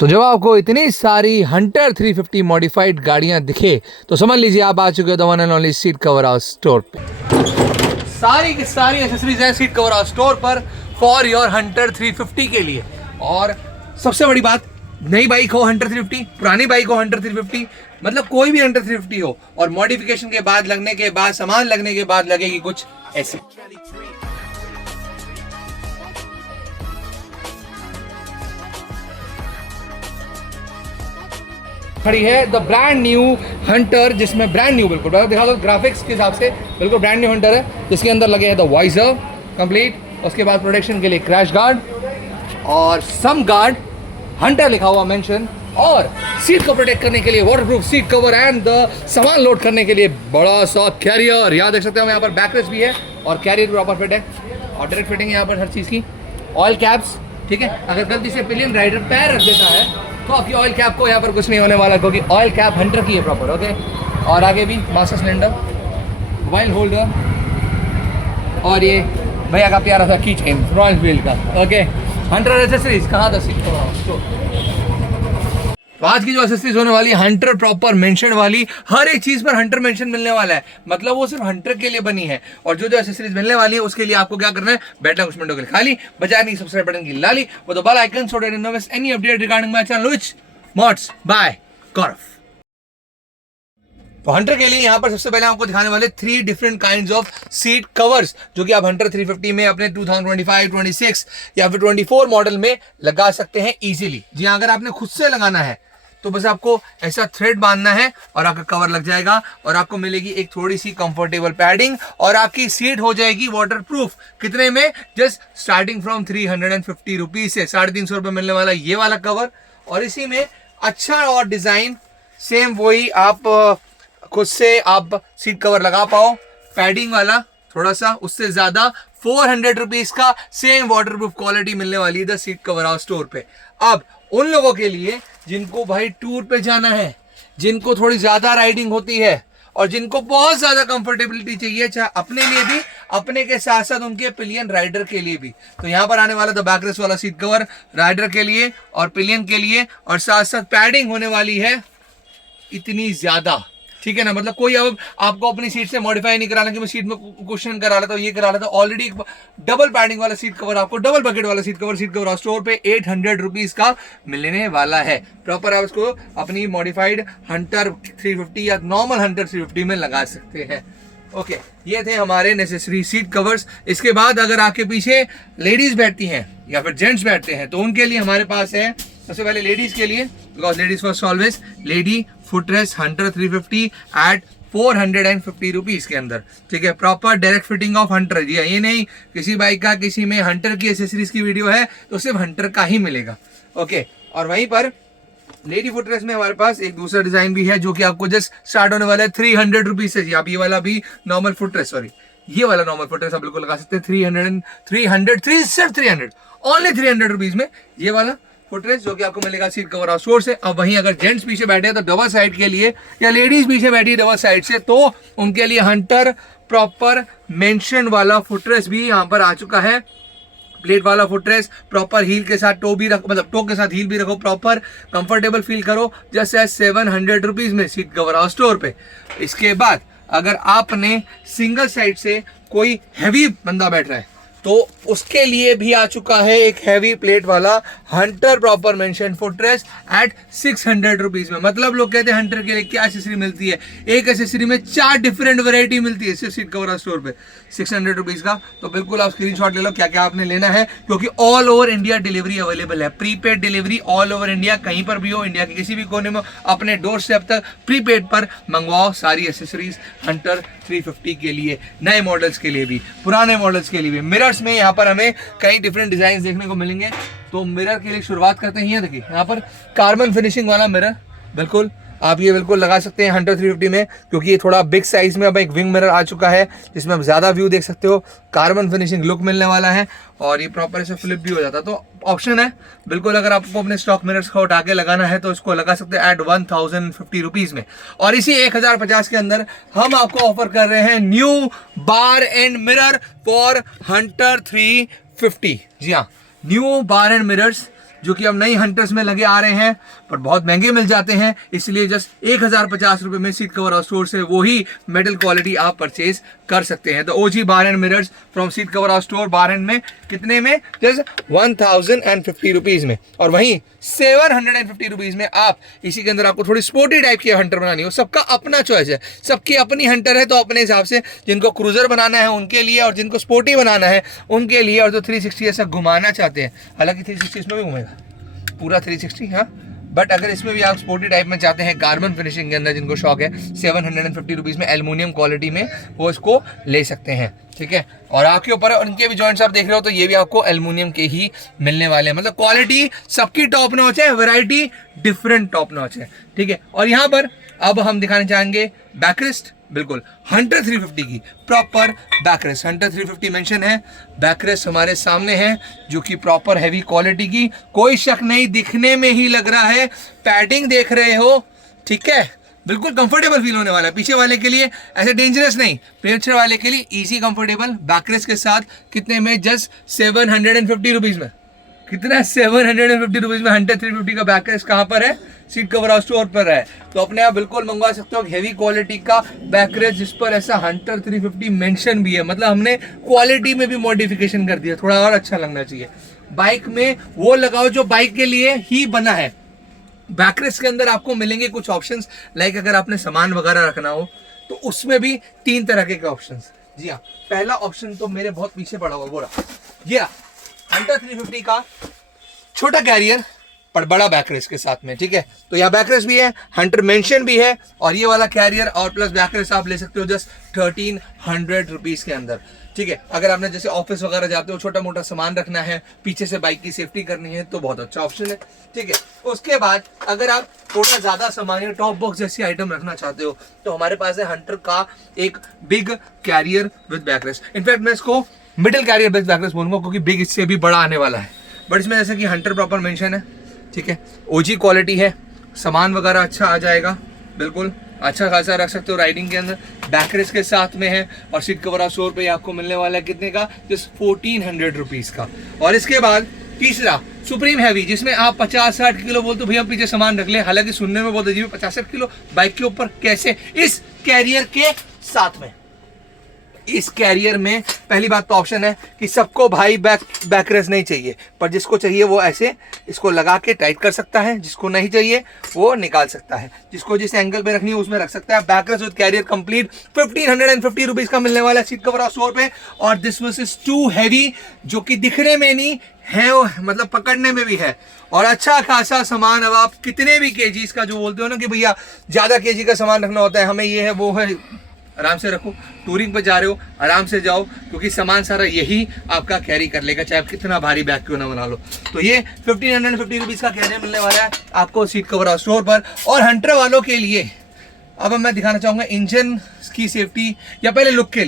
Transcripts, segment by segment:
तो जब आपको इतनी सारी हंटर 350 मॉडिफाइड गाड़ियां दिखे तो समझ लीजिए आप आ चुके हो the one and only seat cover house store पे। सारी की सारी एक्सेसरीज है सीट कवर हाउस स्टोर पर फॉर योर हंटर 350 के लिए। और सबसे बड़ी बात, नई बाइक हो हंटर 350, पुरानी बाइक हो हंटर 350, मतलब कोई भी हंटर 350 हो और मॉडिफिकेशन के बाद लगने के बाद सामान लगने के बाद लगेगी कुछ ऐसी। खड़ी है द ब्रांड न्यू हंटर, जिसमें ब्रांड न्यू बिल्कुल दिखा दो ग्राफिक्स के हिसाब से बिल्कुल ब्रांड न्यू हंटर है, जिसके अंदर लगे हैं द वाइजर कंप्लीट, उसके बाद प्रोटेक्शन के लिए क्रैश गार्ड और सम गार्ड, हंटर लिखा हुआ मेंशन, और सीट को प्रोटेक्ट करने के लिए waterproof seat cover and the सामान लोड करने के लिए बड़ा सा कैरियर। यहाँ देख सकते हो यहाँ पर बैकरेस्ट भी है और कैरियर प्रॉपर फिट है और डायरेक्ट फिटिंग है यहाँ पर हर चीज़ की। ऑयल कैप्स, ठीक है, अगर गलती से पिलियन राइडर पैर रख देता है तो आपकी ऑयल कैप को यहाँ पर कुछ नहीं होने वाला, क्योंकि ऑयल कैप हंटर की है प्रॉपर। ओके, और आगे भी मास्टर सिलेंडर, मोबाइल होल्डर और ये भैया का प्यारा सा की चेन रॉयल एनफील्ड का। ओके, हंटर एसेसरीज कहाँ था सीट कवर। तो आज की जो एसेसरीज होने वाली हंटर प्रॉपर मेंशन वाली, हर एक चीज पर हंटर मेंशन मिलने वाला है, मतलब वो सिर्फ हंटर के लिए बनी है। और जो जो एसेसरीज मिलने वाली है उसके लिए आपको क्या करना है, बैठना कुछ मिनटों के लिए खाली, बजाय नहीं सब्सक्राइब बटन की लाली वो the bell icon so that you never miss any update regarding my channel which mods by Gaurav. तो हंटर के लिए यहाँ पर सबसे पहले आपको दिखाने वाले 3 different kinds of seat covers, जो कि आप हंटर 350 में अपने 2025, 26 या फिर 24 मॉडल में लगा सकते हैं इजीली। जी हाँ, अगर आपने खुद से लगाना है तो बस आपको ऐसा थ्रेड बांधना है और आपका कवर लग जाएगा और आपको मिलेगी एक थोड़ी सी कंफर्टेबल पैडिंग और आपकी सीट हो जाएगी वाटरप्रूफ। कितने में? जस्ट स्टार्टिंग फ्रॉम 350 रुपीज से 350 रुपये मिलने वाला ये वाला कवर, और इसी में अच्छा और डिजाइन सेम वही आप खुद से आप सीट कवर लगा पाओ, पैडिंग वाला थोड़ा सा उससे ज्यादा 400 रुपीज का सेम वाटरप्रूफ क्वालिटी मिलने वाली है the seat cover house store पे। अब उन लोगों के लिए जिनको भाई टूर पे जाना है, जिनको थोड़ी ज्यादा राइडिंग होती है और जिनको बहुत ज्यादा कंफर्टेबिलिटी चाहिए, चाहे अपने लिए भी, अपने के साथ साथ उनके पिलियन राइडर के लिए भी, तो यहाँ पर आने वाला द बैकरेस्ट वाला सीट कवर राइडर के लिए और पिलियन के लिए, और साथ साथ पैडिंग होने वाली है इतनी ज्यादा, ठीक है ना। मतलब कोई अब आपको अपनी सीट से मॉडिफाई नहीं कराना कि मैं सीट में क्वेश्चन करा लेता हूँ, ये करा लेता हूँ। ऑलरेडी डबल पैडिंग वाला सीट कवर, आपको डबल बकेट वाला सीट कवर स्टोर पे 800 रुपीज का मिलने वाला है। प्रॉपर आप इसको अपनी मॉडिफाइड हंटर 350 या नॉर्मल हंटर 350 में लगा सकते हैं। ओके, ये थे हमारे नेसेसरी सीट कवर्स। इसके बाद अगर आपके पीछे लेडीज बैठती हैं या फिर जेंट्स बैठते हैं तो उनके लिए हमारे पास है, सबसे पहले लेडीज के लिए, because ladies first always, lady footrest hunter 350 at 450 rupees के अंदर, ठीक है। Proper direct fitting of hunter, जी ये नहीं किसी बाइक का किसी में हंटर की एसेसरीज की वीडियो है तो सिर्फ हंटर का ही मिलेगा। ओके, और वहीं पर लेडी फुटरेस्ट में हमारे पास एक दूसरा डिजाइन भी है जो कि आपको जस्ट स्टार्ट होने वाला है 300 रुपीज से। जी आप ये वाला भी नॉर्मल फुटरेस्ट, सॉरी ये वाला नॉर्मल फुटरेस्ट आप बिल्कुल लगा सकते हैं 300 ओनली 300 रुपीज में ये वाला फुटरेस्ट, जो कि आपको मिलेगा सीट कवर हाउस स्टोर से। अब वहीं अगर जेंट्स पीछे बैठे हैं तो डबल साइड के लिए, या लेडीज पीछे बैठी है डबल साइड से, तो उनके लिए हंटर प्रॉपर मेंशन वाला फुटरेस्ट भी यहाँ पर आ चुका है। प्लेट वाला फुटरेस्ट, प्रॉपर हील के साथ टो भी रखो, मतलब टो के साथ हील भी रखो, प्रॉपर कंफर्टेबल फील करो, जस्ट एज 700 रुपीज में सीट कवर हाउस स्टोर पे। इसके बाद अगर आपने सिंगल साइड से कोई हैवी बंदा बैठ रहा है तो उसके लिए भी आ चुका है एक हैवी प्लेट वाला Hunter proper mention footrest at 600 rupees में। मतलब लोग कहते हैं हंटर के लिए क्या एसेसरी मिलती है, एक एसेसरी में 4 डिफरेंट वैरायटी मिलती है सिर्फ सीट कवर स्टोर पे 600 रुपीज का। तो बिल्कुल आप स्क्रीनशॉट ले लो क्या क्या आपने लेना है, क्योंकि all over India delivery available है, prepaid delivery all over India, कहीं पर भी हो इंडिया के किसी भी कोने में अपने डोर स्टेप तक प्रीपेड पर मंगवाओ सारी एसेसरीज हंटर 350 के लिए, नए मॉडल्स के लिए भी, पुराने मॉडल्स के लिए भी। मिरर्स में यहाँ पर हमें कई डिफरेंट डिजाइन देखने को मिलेंगे, तो मिरर के लिए शुरुआत करते हैं। देखिए यहाँ पर कार्बन फिनिशिंग वाला मिरर, बिल्कुल आप ये बिल्कुल लगा सकते हैं हंटर 350 में, क्योंकि ये थोड़ा बिग साइज में अब एक विंग मिरर आ चुका है जिसमें आप ज्यादा व्यू देख सकते हो, कार्बन फिनिशिंग लुक मिलने वाला है और ये प्रॉपर ऐसे फ्लिप भी हो जाता है। तो ऑप्शन है बिल्कुल, अगर आपको अपने स्टॉक मिरर्स को उठा के लगाना है तो इसको लगा सकते हैं एट 1050 रुपीज में। और इसी 1050 के अंदर हम आपको ऑफर कर रहे हैं new bar and mirror for Hunter 350। जी हाँ, न्यू बार एंड मिरर्स जो कि अब नई हंटर्स में लगे आ रहे हैं पर बहुत महंगे मिल जाते हैं, इसलिए जस्ट 1050 रुपए में सीट कवर हाउस स्टोर से वही मेटल क्वालिटी आप परचेज कर सकते हैं। तो OG bar and mirrors from seat cover house store bar end में कितने में, जस्ट 1050 रुपीज में। और वहीं 750 रुपीज में आप इसी के अंदर आपको थोड़ी स्पोर्टी टाइप की हंटर बनानी हो, सबका अपना चॉइस है, सबकी अपनी हंटर है, तो अपने हिसाब से जिनको क्रूजर बनाना है उनके लिए और जिनको स्पोर्टी बनाना है उनके लिए, और जो 360 ऐसा घुमाना चाहते हैं, हालांकि 360 इसमें भी घूमेगा पूरा 360, हाँ, बट अगर इसमें भी आप स्पोर्टी टाइप में चाहते हैं कार्बन फिनिशिंग के अंदर जिनको शौक है, 750 रुपीज में एल्युमिनियम क्वालिटी में वो इसको ले सकते हैं, ठीक है। और आपके ऊपर है, और इनके भी जॉइंट्स आप देख रहे हो तो ये भी आपको एल्युमिनियम के ही मिलने वाले हैं, मतलब क्वालिटी सबकी टॉप नॉच है, वैरायटी डिफरेंट टॉप नॉच है, ठीक है। और यहाँ पर अब हम दिखाने चाहेंगे बैकरेस्ट, बिल्कुल हंटर 350 की प्रॉपर बैकरेस्ट, हंटर 350 मेंशन है, बैकरेस्ट हमारे सामने है जो कि प्रॉपर हैवी क्वालिटी की, कोई शक नहीं, दिखने में ही लग रहा है, पैडिंग देख रहे हो, ठीक है, बिल्कुल कंफर्टेबल फील होने वाला है, पीछे वाले के लिए ऐसे डेंजरस नहीं, पीछे वाले के लिए इजी कंफर्टेबल बैकरेस्ट के साथ। कितने में, जस्ट 750 रुपीज में, कितना 750 रुपीज में हंटर 350 का बैकरेस्ट कहाँ पर है, सीट कवर हाउस स्टोर पर है। तो अपने आप बिल्कुल मंगवा सकते हो हेवी क्वालिटी का बैकरेस्ट जिस पर ऐसा हंटर 350 मेंशन भी है, मतलब हमने क्वालिटी में भी मॉडिफिकेशन कर दिया, थोड़ा और अच्छा लगना चाहिए। बाइक में वो लगाओ जो बाइक के लिए ही बना है। बैकरेस्ट के अंदर आपको मिलेंगे कुछ ऑप्शंस, लाइक अगर आपने सामान वगैरह रखना हो तो उसमें भी 3 तरह के ऑप्शंस। जी हाँ, पहला ऑप्शन तो मेरे बहुत पीछे पड़ा हुआ, बोला ये हंटर 350 का छोटा कैरियर पर बड़ा बैकरेस्ट के साथ में, ठीक है। तो यहाँ बैकरेस्ट भी है, हंटर मेंशन भी है, और ये वाला कैरियर और प्लस बैकरेस्ट आप ले सकते हो जस्ट 1300 रुपीज के अंदर, ठीक है। अगर आपने जैसे ऑफिस वगैरह जाते हो, छोटा मोटा सामान रखना है, पीछे से बाइक की सेफ्टी करनी है, तो बहुत अच्छा ऑप्शन है, ठीक है। उसके बाद अगर आप थोड़ा ज्यादा सामान या टॉप बॉक्स जैसी आइटम रखना चाहते हो तो हमारे पास है हंटर का एक big carrier with backrest. In fact मैं इसको मिडिल कैरियर विद बैकरेस्ट बोलूंगा क्योंकि बिग इससे भी बड़ा आने वाला है, बट इसमें जैसे कि हंटर प्रॉपर मेंशन है, ठीक है, ओजी क्वालिटी है, सामान वगैरह अच्छा आ जाएगा, बिल्कुल अच्छा खासा रख सकते हो राइडिंग के अंदर, बैकरेस्ट के साथ में है, और सीट कवर हाउस स्टोर पे आपको मिलने वाला है कितने का, जस्ट 1400 रुपीज का। और इसके बाद तीसरा सुप्रीम हैवी, जिसमें आप 50-60 किलो बोलते हो भैया पीछे सामान रख ले, हालांकि सुनने में बहुत अजीब है, 50-60 किलो बाइक के ऊपर कैसे, इस कैरियर के साथ में। इस कैरियर में पहली बात तो ऑप्शन है कि सबको भाई बैकरेस्ट नहीं चाहिए, पर जिसको चाहिए वो ऐसे इसको लगा के टाइट कर सकता है, जिसको नहीं चाहिए वो निकाल सकता है, जिसको जिस एंगल पे रखनी है उसमें रख सकता है। Backrest with carrier complete 1550 rupees का मिलने वाला है सीट कवर हाउस स्टोर पे। और this was is too heavy, जो कि दिखने में नहीं है, मतलब पकड़ने में भी है, और अच्छा खासा सामान। अब आप कितने भी केजीज का जो बोलते हो ना कि भैया ज्यादा केजी का सामान रखना होता है, हमें ये है वो है, आराम से रखो, टूरिंग पे जा रहे हो आराम से जाओ, क्योंकि सामान सारा यही आपका कैरी कर लेगा, चाहे आप कितना भारी बैग क्यों ना बना लो। तो ये 1550 रुपीज का कैरियर मिलने वाला है आपको सीट कवर हाउस स्टोर पर। और हंटर वालों के लिए अब मैं दिखाना चाहूंगा इंजन की सेफ्टी, या पहले लुक के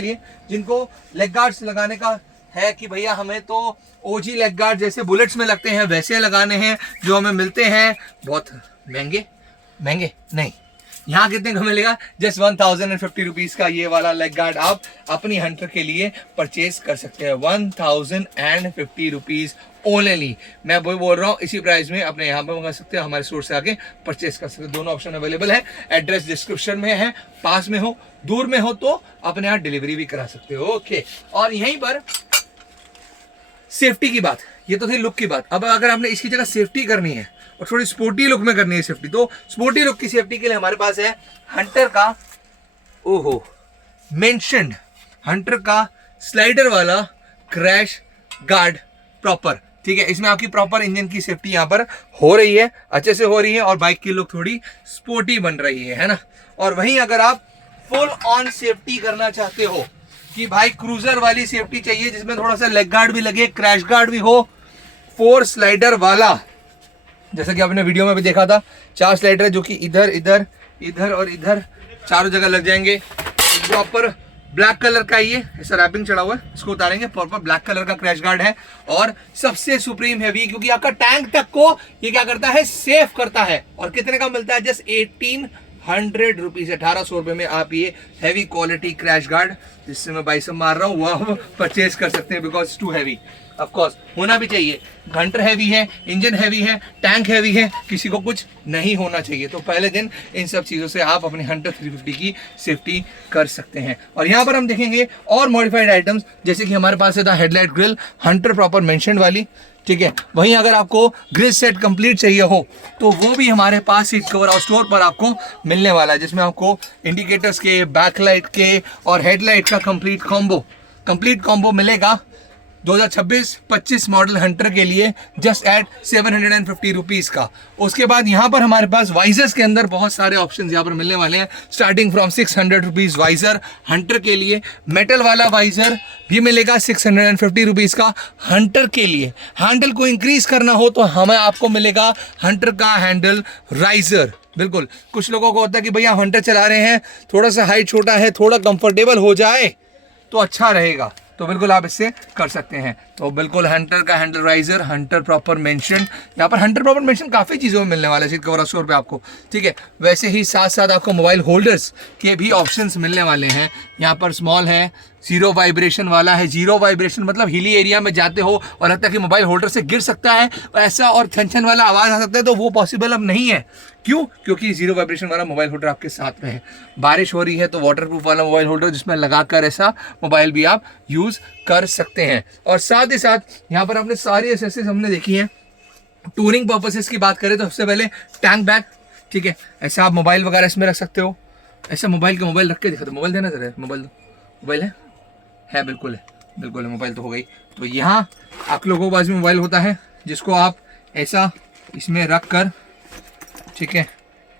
लिए जिनको लेग गार्ड्स लगाने का है कि भैया हमें तो ओजी लेग गार्ड जैसे बुलेट्स में लगते हैं वैसे लगाने हैं, जो हमें मिलते हैं बहुत महंगे नहीं, यहाँ कितने का मिलेगा, जस्ट 1050 रुपीज का ये वाला लेग गार्ड आप अपनी हंटर के लिए परचेज कर सकते हैं, 1050 रुपीज ओनली। मैं वही बोल रहा हूँ, इसी प्राइस में अपने यहाँ पे मंगा सकते हो, हमारे स्टोर से आके परचेज कर सकते हो। दोनों ऑप्शन अवेलेबल है, एड्रेस डिस्क्रिप्शन में है, पास में हो दूर में हो तो अपने यहाँ डिलीवरी भी करा सकते हो, ओके। और यहीं पर सेफ्टी की बात, ये तो थी लुक की बात। अब अगर आपने इसकी जगह सेफ्टी करनी है और थोड़ी स्पोर्टी लुक में करनी है सेफ्टी, तो स्पोर्टी लुक की सेफ्टी के लिए हमारे पास है हंटर का मेंशन्ड हंटर का स्लाइडर वाला क्रैश गार्ड प्रॉपर, ठीक है। इसमें आपकी प्रॉपर इंजन की सेफ्टी यहाँ पर हो रही है, अच्छे से हो रही है, और बाइक की लुक थोड़ी स्पोर्टी बन रही है ना। और वहीं अगर आप फुल ऑन सेफ्टी करना चाहते हो कि भाई क्रूजर वाली सेफ्टी चाहिए जिसमें थोड़ा सा लेग गार्ड भी लगे, क्रैश गार्ड भी हो, 4 स्लाइडर वाला, जैसा कि आपने वीडियो में भी देखा था, 4 स्लाइडर जो कि इधर इधर इधर और इधर चारों जगह लग जाएंगे। प्रॉपर ब्लैक कलर का ये ऐसा रैपिंग चढ़ा हुआ है, इसको उतारेंगे, प्रॉपर ब्लैक कलर का क्रैश गार्ड है। और सबसे सुप्रीम हैवी, क्योंकि आपका टैंक तक को ये क्या करता है, सेफ करता है। और कितने का मिलता है, जस्ट ₹100 1800 में आप ये हैवी क्वालिटी क्रैश गार्ड, जिससे मैं बाइसेप मार रहा हूँ, वो परचेज कर सकते हैं because too heavy. Of course होना भी चाहिए, हंटर हैवी है, इंजन हैवी है, टैंक हैवी है, किसी को कुछ नहीं होना चाहिए। तो पहले दिन इन सब चीज़ों से आप अपने हंटर 350 की सेफ्टी कर सकते हैं। और यहाँ पर हम देखेंगे और मॉडिफाइड आइटम्स, जैसे कि हमारे पास है the headlight grill Hunter proper mentioned वाली, ठीक है। वहीं अगर आपको ग्रिल सेट कंप्लीट चाहिए हो तो वो भी हमारे पास सीट कवर और स्टोर पर आपको मिलने वाला है, जिसमें आपको इंडिकेटर्स के, बैकलाइट के और हेडलाइट का कंप्लीट कॉम्बो मिलेगा 2026-25 मॉडल हंटर के लिए जस्ट एट 750 रुपीज़ का। उसके बाद यहाँ पर हमारे पास वाइजर्स के अंदर बहुत सारे ऑप्शंस यहाँ पर मिलने वाले हैं, starting from 600 rupees visor Hunter के लिए। मेटल वाला वाइजर भी मिलेगा 650 रुपीज़ का हंटर के लिए। हैंडल को इंक्रीज करना हो तो हमें आपको मिलेगा हंटर का हैंडल राइजर। बिल्कुल, कुछ लोगों को होता है कि भैया हंटर चला रहे हैं, थोड़ा सा हाइट छोटा है, थोड़ा कंफर्टेबल हो जाए तो अच्छा रहेगा, तो बिल्कुल आप इससे कर सकते हैं। तो बिल्कुल हंटर का handle riser, Hunter proper mention, यहाँ पर हंटर प्रॉपर मेंशन काफ़ी चीज़ों में मिलने वाला है सीट कवर स्टोर पे आपको, ठीक है। वैसे ही साथ साथ आपको मोबाइल होल्डर्स के भी ऑप्शंस मिलने वाले हैं। यहाँ पर स्मॉल है, जीरो वाइब्रेशन वाला है। जीरो वाइब्रेशन मतलब हिली एरिया में जाते हो और लगता है कि मोबाइल होल्डर से गिर सकता है ऐसा, और छन वाला आवाज़ आ सकता है, तो वो पॉसिबल अब नहीं है। क्यों? क्योंकि जीरो वाइब्रेशन वाला मोबाइल होल्डर आपके साथ में है। बारिश हो रही है तो वाटरप्रूफ वाला मोबाइल होल्डर, जिसमें लगाकर ऐसा मोबाइल भी आप यूज़ कर सकते हैं। और साथ ही साथ यहाँ पर आपने सारी एसेसरीज हमने देखी हैं। टूरिंग पर्पसेस की बात करें तो सबसे पहले टैंक बैग, ठीक है। ऐसा आप मोबाइल वगैरह इसमें रख सकते हो। ऐसा मोबाइल रख के दिखा दो, मोबाइल देना जरा, मोबाइल है बिल्कुल है, मोबाइल तो हो गई। तो यहाँ आप लोगों के पास भी मोबाइल होता है, जिसको आप ऐसा इसमें रख कर, ठीक है,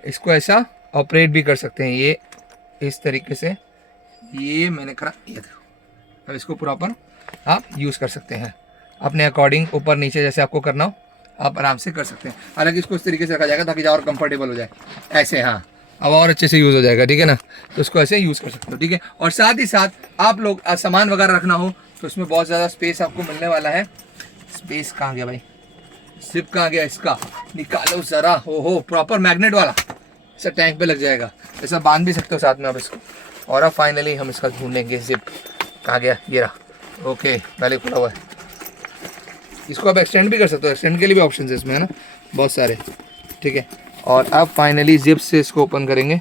इसको ऐसा ऑपरेट भी कर सकते हैं। ये इस तरीके से, ये मैंने करा, ये देखो, अब इसको प्रॉपर आप यूज़ कर सकते हैं अपने अकॉर्डिंग, ऊपर नीचे जैसे आपको करना हो आप आराम से कर सकते हैं। हालांकि इसको इस तरीके से रखा जाएगा ताकि और कंफर्टेबल हो जाए, ऐसे, हाँ, अब और अच्छे से यूज़ हो जाएगा, ठीक है ना। तो इसको ऐसे यूज़ कर सकते हो, ठीक है। और साथ ही साथ आप लोग सामान वगैरह रखना हो तो इसमें बहुत ज़्यादा स्पेस आपको मिलने वाला है। स्पेस कहाँ गया भाई, सिप कहाँ गया, इसका निकालो ज़रा। हो प्रॉपर मैग्नेट वाला, ऐसा टैंक पे लग जाएगा, ऐसा बांध भी सकते हो साथ में आप इसको। और अब फाइनली हम इसका ढूंढेंगे, जिप कहाँ गया, ये रहा, ओके, पहले खुला हुआ है। इसको आप एक्सटेंड भी कर सकते हो, एक्सटेंड के लिए भी ऑप्शन है इसमें, है ना, बहुत सारे, ठीक है। और अब फाइनली जिप से इसको ओपन करेंगे,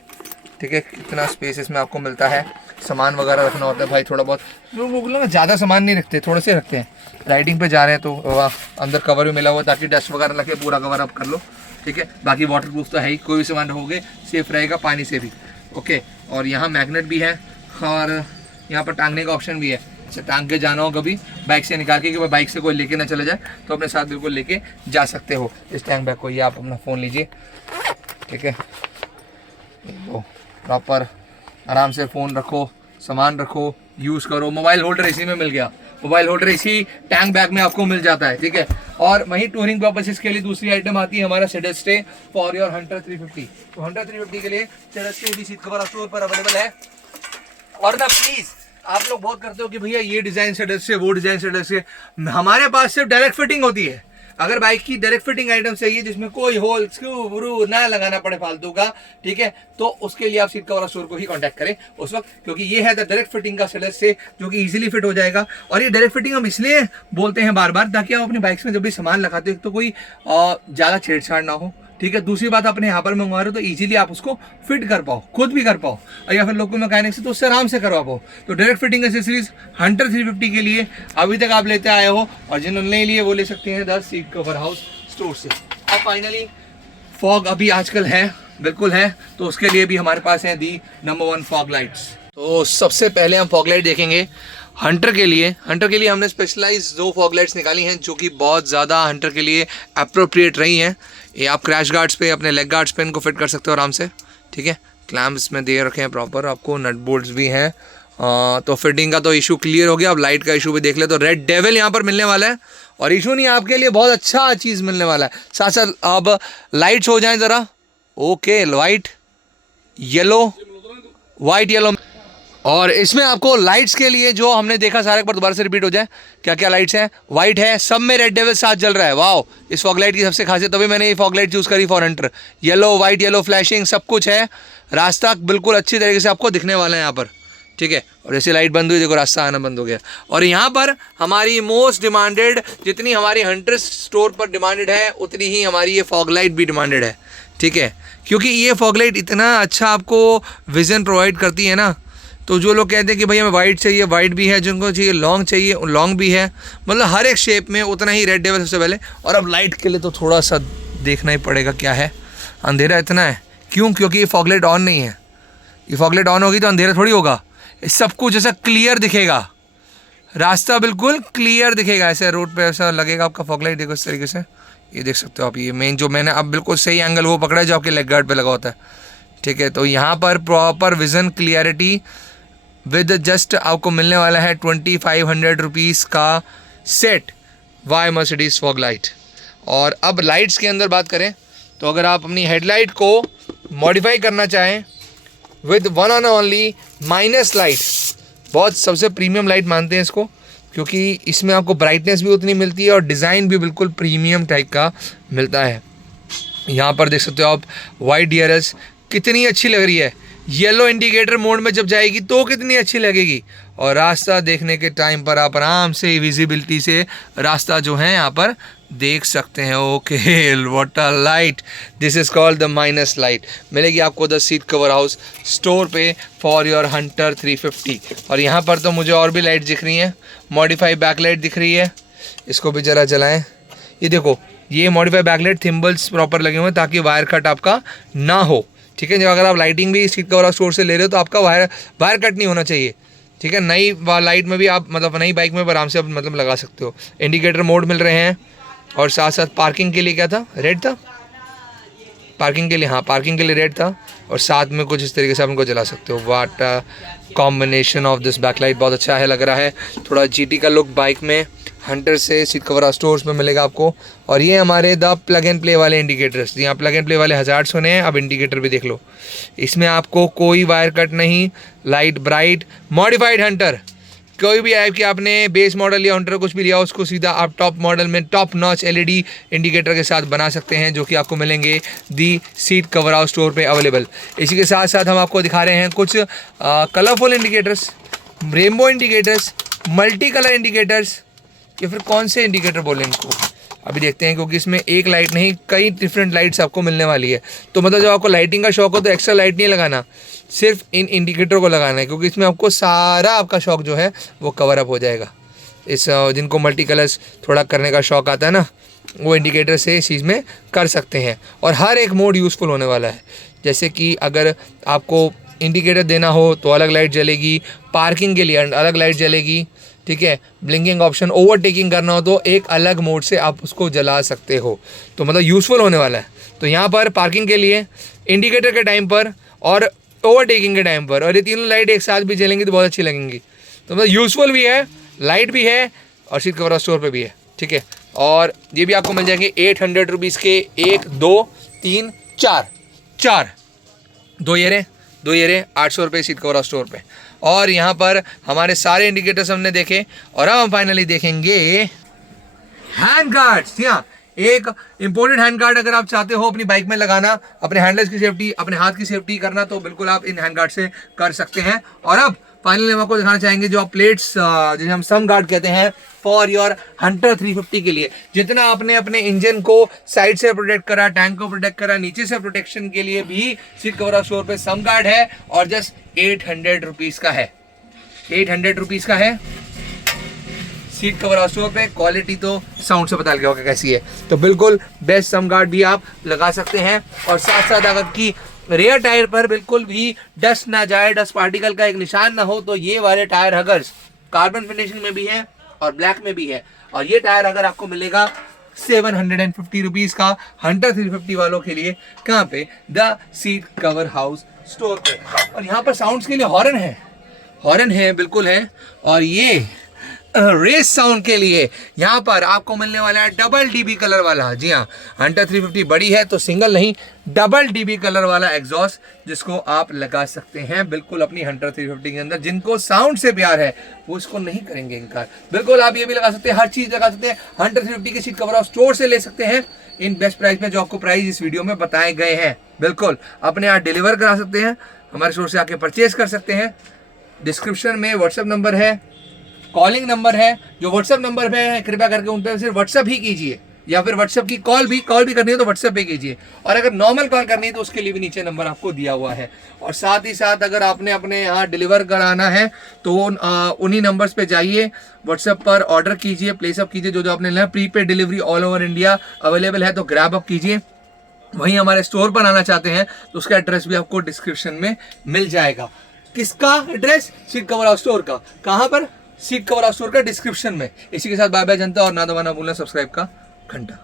ठीक है। कितना स्पेस इसमें आपको मिलता है। सामान वगैरह रखना होता है भाई, थोड़ा बहुत लोग ज़्यादा सामान नहीं रखते, थोड़े से रखते हैं। राइडिंग पे जा रहे हैं तो अंदर कवर भी मिला हुआ ताकि डस्ट वगैरह लगे, पूरा कवर आप कर लो, ठीक है। बाकी वाटर प्रूफ तो है ही, कोई भी सामान रखोगे सेफ रहेगा पानी से भी, ओके। और यहाँ मैग्नेट भी है और यहाँ पर टांगने का ऑप्शन भी है। अच्छा, टांग के जाना हो कभी बाइक से निकाल के, कि बाइक से कोई लेके ना चले जाए, तो अपने साथ बिल्कुल लेके जा सकते हो इस टैंक बैग को। ये आप अपना फ़ोन लीजिए, ठीक है, तो प्रॉपर आराम से फ़ोन रखो, सामान रखो, यूज़ करो। मोबाइल होल्डर इसी में मिल गया, मोबाइल होल्डर इसी टैंक बैग में आपको मिल जाता है, ठीक है। और वहीं टूरिंग पर्पसेस के लिए दूसरी आइटम आती है हमारा saddle stay for your Hunter 350। तो हंटर 350 के लिए सेडल स्टे भी सीट कवर स्टोर पर अवेलेबल है। और ना प्लीज़, आप लोग बहुत करते हो कि भैया ये डिज़ाइन सेडल से, वो डिज़ाइन सेडल से, हमारे पास सिर्फ डायरेक्ट फिटिंग होती है। अगर बाइक की डायरेक्ट फिटिंग आइटम चाहिए जिसमें कोई होल स्क्रू व्रू ना लगाना पड़े फालतू का, ठीक है, तो उसके लिए आप सीट कवर स्टोर को ही कांटेक्ट करें उस वक्त, क्योंकि ये है द डायरेक्ट फिटिंग का सेडल से, जो कि इजीली फिट हो जाएगा। और ये डायरेक्ट फिटिंग हम इसलिए बोलते हैं बार बार, ताकि आप अपनी बाइक्स में जब भी सामान लगाते हो तो कोई ज़्यादा छेड़छाड़ ना हो, ठीक है। दूसरी बात, अपने यहाँ पर मंगवा रहे हो तो इजीली आप उसको फिट कर पाओ, खुद भी कर पाओ, या फिर लोकल मैकेनिक से तो उससे आराम से करवा पाओ। तो डायरेक्ट फिटिंग एक्सेसरीज हंटर 350 के लिए अभी तक आप लेते आए हो, और जिन्होंने नहीं लिए वो ले सकते हैं the seat cover house store से। अब फाइनली फॉग अभी आजकल है, बिल्कुल है, तो उसके लिए भी हमारे पास है दी नंबर 1 फॉग लाइट्स। तो सबसे पहले हम फॉग लाइट देखेंगे हंटर के लिए। हंटर के लिए हमने स्पेशलाइज 2 फॉग लाइट्स निकाली हैं, जो कि बहुत ज़्यादा हंटर के लिए अप्रोप्रिएट रही हैं। ये आप क्रैश गार्ड्स पे, अपने लेग गार्ड्स पे इनको फिट कर सकते हो आराम से, ठीक है। क्लैम्प्स में दे रखे हैं प्रॉपर, आपको नट बोल्ट्स भी हैं। तो फिटिंग का तो इशू क्लियर हो गया। अब लाइट का इशू भी देख ले तो रेड डेविल यहाँ पर मिलने वाला है, और इशू नहीं, आपके लिए बहुत अच्छा चीज़ मिलने वाला है। साथ साथ अब लाइट्स हो जाएं ज़रा, ओके, वाइट येलो, और इसमें आपको लाइट्स के लिए जो हमने देखा सारा एक बार दोबारा से रिपीट हो जाए, क्या क्या लाइट्स हैं। वाइट है, सब में रेड डेविल साथ जल रहा है। वाह, इस फॉग लाइट की सबसे खासियत, तभी मैंने ये फॉग लाइट चूज़ करी for Hunter. Yellow white yellow flashing सब कुछ है। रास्ता बिल्कुल अच्छी तरीके से आपको दिखने वाला है यहाँ पर, ठीक है। और जैसे लाइट बंद हुई, देखो रास्ता आना बंद हो गया। और यहाँ पर हमारी मोस्ट डिमांडेड, जितनी हमारी हंटर स्टोर पर डिमांडेड है उतनी ही हमारी ये फॉग लाइट भी डिमांडेड है, ठीक है। क्योंकि ये फॉग लाइट इतना अच्छा आपको विज़न प्रोवाइड करती है ना, तो जो लोग कहते हैं कि भाई हमें वाइट चाहिए, वाइट भी है, जिनको चाहिए लॉन्ग चाहिए लॉन्ग भी है, मतलब हर एक शेप में उतना ही रेड डेविल सबसे पहले। और अब लाइट के लिए तो थोड़ा सा देखना ही पड़ेगा, क्या है अंधेरा इतना है। क्यों? क्योंकि ये फॉग लाइट ऑन नहीं है। ये फॉग लाइट ऑन होगी तो अंधेरा थोड़ी होगा, सब कुछ ऐसा क्लियर दिखेगा, रास्ता बिल्कुल क्लियर दिखेगा, ऐसे रोड पे ऐसा लगेगा आपका फॉग लाइट। देखो इस तरीके से, ये देख सकते हो आप। ये मेन जो मैंने अब बिल्कुल सही एंगल वो पकड़ा है जो आपके लेग गार्ड पे लगा होता है, ठीक है। तो यहाँ पर proper vision clarity with just आपको मिलने वाला है 2500 रुपीज़ का सेट वाई मर्सिडीज फॉग लाइट। और अब लाइट्स के अंदर बात करें तो अगर आप अपनी हेडलाइट को मॉडिफाई करना चाहें with one on only minus light, बहुत सबसे प्रीमियम लाइट मानते हैं इसको, क्योंकि इसमें आपको ब्राइटनेस भी उतनी मिलती है और डिज़ाइन भी बिल्कुल प्रीमियम टाइप का मिलता है। यहाँ पर देख सकते हो आप वाइट DRS कितनी अच्छी लग रही है। येलो इंडिकेटर मोड में जब जाएगी तो कितनी अच्छी लगेगी। और रास्ता देखने के टाइम पर आप आराम से विजिबिलिटी से रास्ता जो है यहाँ पर देख सकते हैं। Okay, what a light, this is called the minus light. मिलेगी आपको the seat cover house store पे फॉर योर हंटर 350। और यहाँ पर तो मुझे और भी लाइट दिख रही हैं, मॉडिफाई बैकलाइट दिख रही है, इसको भी ज़रा जलाएँ। ये देखो, ये मॉडिफाई बैकलाइट थिम्बल्स प्रॉपर लगे हुए हैं ताकि वायर कट आपका ना हो, ठीक है। जब अगर आप लाइटिंग भी सीट कवर स्टोर से ले रहे हो तो आपका वायर कट नहीं होना चाहिए, ठीक है। नई लाइट में भी आप मतलब नई बाइक में आराम से आप मतलब लगा सकते हो। इंडिकेटर मोड मिल रहे हैं और साथ साथ पार्किंग के लिए क्या था, रेड था पार्किंग के लिए, हाँ पार्किंग के लिए रेड था। और साथ में कुछ इस तरीके से आप इनको जला सकते हो। वाट कॉम्बिनेशन ऑफ दिस बैकलाइट, बहुत अच्छा है, लग रहा है थोड़ा GT का लुक बाइक में। हंटर से सीट कवर स्टोर्स में मिलेगा आपको। और ये हमारे द प्लग एंड प्ले वाले इंडिकेटर्स, यहाँ प्लग एंड प्ले वाले हज़ार सुने हैं, अब इंडिकेटर भी देख लो। इसमें आपको कोई वायर कट नहीं, लाइट ब्राइट मॉडिफाइड हंटर। कोई भी ऐप कि आपने बेस मॉडल या हंटर कुछ भी लिया उसको सीधा आप टॉप मॉडल में टॉप नॉच LED इंडिकेटर के साथ बना सकते हैं, जो कि आपको मिलेंगे दी सीट कवर हाउस स्टोर पे अवेलेबल। इसी के साथ साथ हम आपको दिखा रहे हैं कुछ colourful indicators, rainbow indicators, multi colour indicators, या फिर कौन से इंडिकेटर बोलें इनको, अभी देखते हैं। क्योंकि इसमें एक लाइट नहीं, कई डिफरेंट लाइट्स आपको मिलने वाली है। तो मतलब जब आपको लाइटिंग का शौक हो तो एक्स्ट्रा लाइट नहीं लगाना, सिर्फ इन इंडिकेटर को लगाना है, क्योंकि इसमें आपको सारा आपका शौक जो है वो कवर अप हो जाएगा। इस जिनको मल्टी कलर्स थोड़ा करने का शौक आता है ना, वो इंडिकेटर से इस चीज़ में कर सकते हैं। और हर एक मोड यूज़फुल होने वाला है। जैसे कि अगर आपको इंडिकेटर देना हो तो अलग लाइट जलेगी, पार्किंग के लिए अलग लाइट जलेगी, ठीक है। ब्लिंकिंग ऑप्शन, ओवरटेकिंग करना हो तो एक अलग मोड से आप उसको जला सकते हो। तो मतलब यूज़फुल होने वाला है। तो यहाँ पर पार्किंग के लिए, इंडिकेटर के टाइम पर और ओवरटेकिंग के टाइम पर, और ये तीनों लाइट एक साथ भी जलेंगी तो बहुत अच्छी लगेंगी। तो मतलब यूज़फुल भी है, लाइट भी है और सीट कवर स्टोर पे भी है, ठीक है। और ये भी आपको मिल जाएंगे 800 रुपीज़ के, 1 2 3 4 दो ये रहे 800 रुपये सीट कवर स्टोर पे। और यहाँ पर हमारे सारे इंडिकेटर्स हमने देखे। और अब हम फाइनली देखेंगे हैंड गार्ड्स। यहाँ एक इंपोर्टेड हैंड गार्ड अगर आप चाहते हो अपनी बाइक में लगाना, अपने हैंडल्स की सेफ्टी, अपने हाथ की सेफ्टी करना, तो बिल्कुल आप इन हैंड गार्ड से कर सकते हैं। और अब फाइनली हम आपको दिखाना चाहेंगे जो प्लेट्स, जिन्हें हम सम गार्ड कहते हैं, फॉर योर हंटर 350 के लिए। जितना आपने अपने इंजन को साइड से प्रोटेक्ट करा, टैंक को प्रोटेक्ट करा, नीचे से प्रोटेक्शन के लिए भी सीट कवर स्टोर पे सम गार्ड है और जस्ट 800 रुपीज़ का है। 800 रुपीज़ का है सीट कवर स्टोर पे। क्वालिटी तो साउंड से पता लग गया होगा कैसी है। तो बिल्कुल बेस्ट सम गार्ड भी आप लगा सकते हैं। और साथ साथ अगर की रेयर टायर पर बिल्कुल भी डस्ट ना जाए, डस्ट पार्टिकल का एक निशान ना हो, तो ये वाले टायर अगर कार्बन फिनिशिंग में भी है और ब्लैक में भी है। और ये टायर अगर आपको मिलेगा 750 रुपीज़ का हंटर 350 वालों के लिए। कहाँ पे? The seat cover house store पे। और यहाँ पर साउंड्स के लिए हॉर्न है बिल्कुल है। और ये रेस साउंड के लिए यहाँ पर आपको मिलने वाला है डबल डीबी कलर वाला। जी हाँ, हंटर 350 बड़ी है तो सिंगल नहीं, डबल डीबी कलर वाला एग्जॉस्ट जिसको आप लगा सकते हैं बिल्कुल अपनी हंटर 350 के अंदर। जिनको साउंड से प्यार है वो इसको नहीं करेंगे इनकार। बिल्कुल आप ये भी लगा सकते हैं, हर चीज लगा सकते हैं। हंटर 350 की सीट कवर आप स्टोर से ले सकते हैं इन बेस्ट प्राइस में, जो आपको प्राइस इस वीडियो में बताए गए हैं। बिल्कुल अपने यहाँ डिलीवर करा सकते हैं, हमारे स्टोर से आके परचेज कर सकते हैं। डिस्क्रिप्शन में व्हाट्सएप नंबर है, कॉलिंग नंबर है। जो व्हाट्सएप नंबर पे है कृपया करके उन पर सिर्फ व्हाट्सएप ही कीजिए, या फिर व्हाट्सएप की कॉल भी करनी है तो व्हाट्सएप पे कीजिए, और अगर नॉर्मल कॉल करनी है तो उसके लिए भी नीचे नंबर आपको दिया हुआ है। और साथ ही साथ अगर आपने अपने यहाँ डिलीवर कराना है तो उन्हीं नंबर्स पे जाइए, व्हाट्सएप पर ऑर्डर कीजिए, प्लेसअप कीजिए। जो आपने लेना, prepaid delivery all over India available है, तो ग्रैब अप कीजिए। वहीं हमारे स्टोर पर आना चाहते हैं तो उसका एड्रेस भी आपको डिस्क्रिप्शन में मिल जाएगा। किसका address? Seat cover house store का। कहाँ पर? सीट कवर हाउस स्टोर का डिस्क्रिप्शन में। इसी के साथ बाय बाय जनता, और ना दबाना भूलना सब्सक्राइब का घंटा।